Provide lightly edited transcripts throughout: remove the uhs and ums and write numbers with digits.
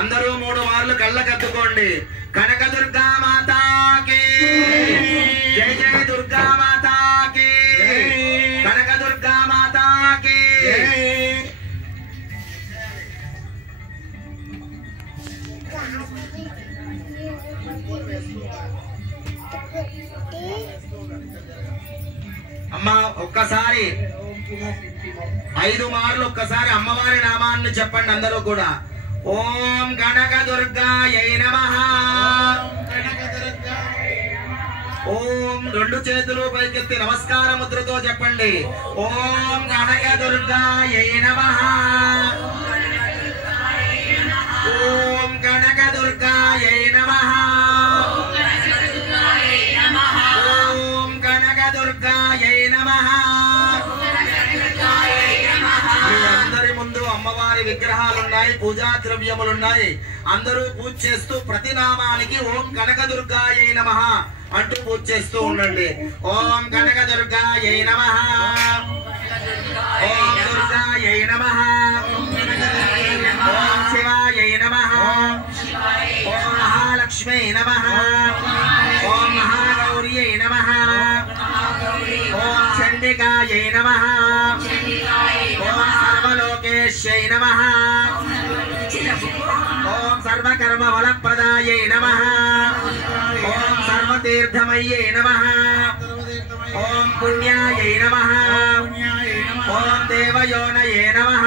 అందరూ 3 మార్లు కళ్ళకద్దుకోండి. కనకదుర్గా మాతాకి జై జై దుర్గా మాతాకి కనకదుర్గా మాతాకి. అమ్మా ఒక్కసారి 5 మార్లు ఒక్కసారి అమ్మవారి నామాన్ని చెప్పండి అందరూ కూడా. ఓం కనకదుర్గాయై నమః. ఓం 2 చేతులు పైకెత్తి నమస్కార ముద్రతో చెప్పండి. ఓం కనకదుర్గాయై నమః. ఓం కనకదుర్గాయై నమః. ఓం కనకదుర్గాయై నమః. మీ అందరి ముందు అమ్మవారి విగ్రహాలున్నాయి, పూజా ద్రవ్యములున్నాయి. అందరూ పూజ చేస్తూ ప్రతి నామానికి ఓం కనకదుర్గాయై నమః అంటూ పూజ చేస్తూ ఉండండి. ఓం కనకదుర్గాయై నమః. ఓం దుర్గాయై నమః. ఓం శివాయై నమః. ఓం మహాలక్ష్మై నమః. ఓం మహాగౌర్యై నమః. ఓం చండికాయై నమః. ఓం సర్వలోకేశ్యై నమః. ఓం సర్వకర్మ ఫలప్రదాయై నమః. ఓం సర్వతీర్థమయ్యై నమః. ఓం పుణ్యాయై నమః. ఓం దేవయోనయే నమః.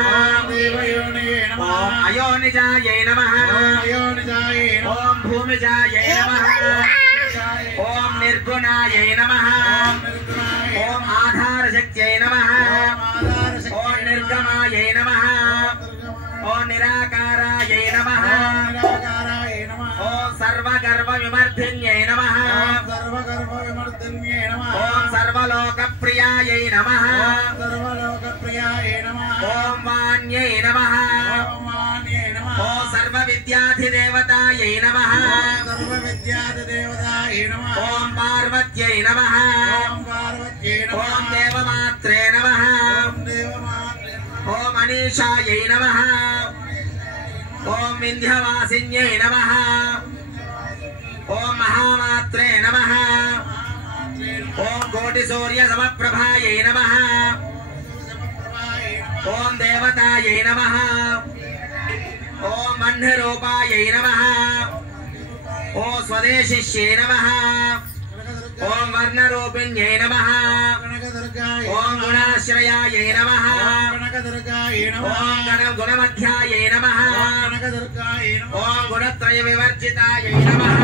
ఓం అయోనిజాయై నమః. ఓం భూమిజాయై నమః. ఓం నిర్గుణాయై నమః. ఓం ఆధారశక్త్యై నమః. ఓం నిర్గమాయై నమః. ఓం నిరాకారాయై నమః. ఓం సర్వగర్వ విమర్ధిన్యై నమః. ఓం సర్వలోకప్రియాయై నమః. ఓం వాణ్యై నమః. ఓం సర్వవిద్యాధిదేవతాయై నమః. ఓం పార్వత్యై నమః. ఓం దేవమాత్రే నమః. ఓం మనీషాయై నమః. ఓం వింధ్యవాసిన్యై నమః. ఓం మహామాత్రే నమః. ఓం కోటి సూర్య సమప్రభాయై నమః. ఓం దేవతాయై నమః. ఓం మన్యరూపాయై నమః. ఓం స్వదేశిష్యై నమః. ఓం వర్ణరూపిణ్యై నమః. ఓం గుణాశ్రయాయై నమః. ఓం గుణమధ్యాయై నమః. ఓం గుణత్రయ వివర్జితాయై నమః.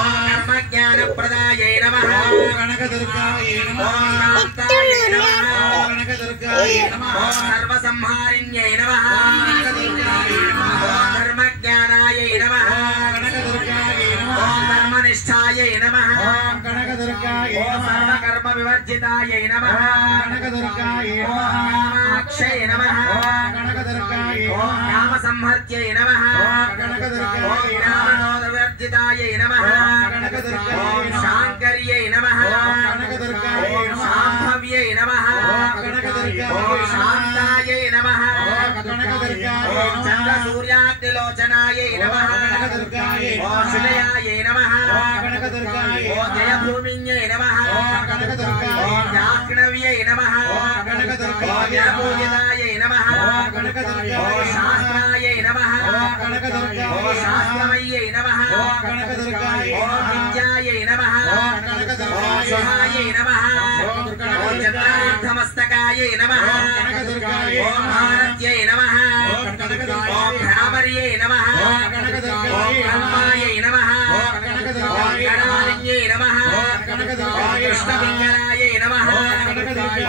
ఓం కర్మజ్ఞానప్రదాయై నమః. ఓం శాంతాయై నమః. ఓం సర్వసంహారిణ్యై నమః. ఓం ధర్మజ్ఞానాయై నమః. ఓం ధర్మనిష్టాయై నమః. ఓం సర్వకర్మ వివర్జితాయై నమః. ఓం కామాక్షై నమః. ఓం కామసంహర్త్యై నమః. ఓం జ్ఞానవివర్జితాయై నమః. ఓం శాంకర్యై నమః. ఓం శాంభవ్యై నమః. ఓం శాంతాయై నమః. ఓం చంద్రసూర్యాగ్నిలోచనాయై నమః. ఓం శిలయాయై నమః. ఓం జయభూమిన్యై నమః. ఓం జాహ్నవ్యై నమః. ఓం జయపూజితాయై నమః. ఓం శాస్త్రాయై నమః. ఓం శాస్త్రమయ్యై నమః. ఓం విద్యాయై నమః. ఓం శుభాయై నమః. ఓం చంద్రార్థమస్తకాయై నమః. ఓం భారత్యై నమః. ఓం భ్రామర్యై నమః. ఓం బ్రహ్మాయై నమః. ఓం గణాలిన్యై నమః. ఓం కృష్ణపింగళాయై నమః.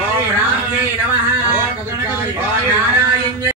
ఓం రామ్యై నమః. ఓం నారాయణ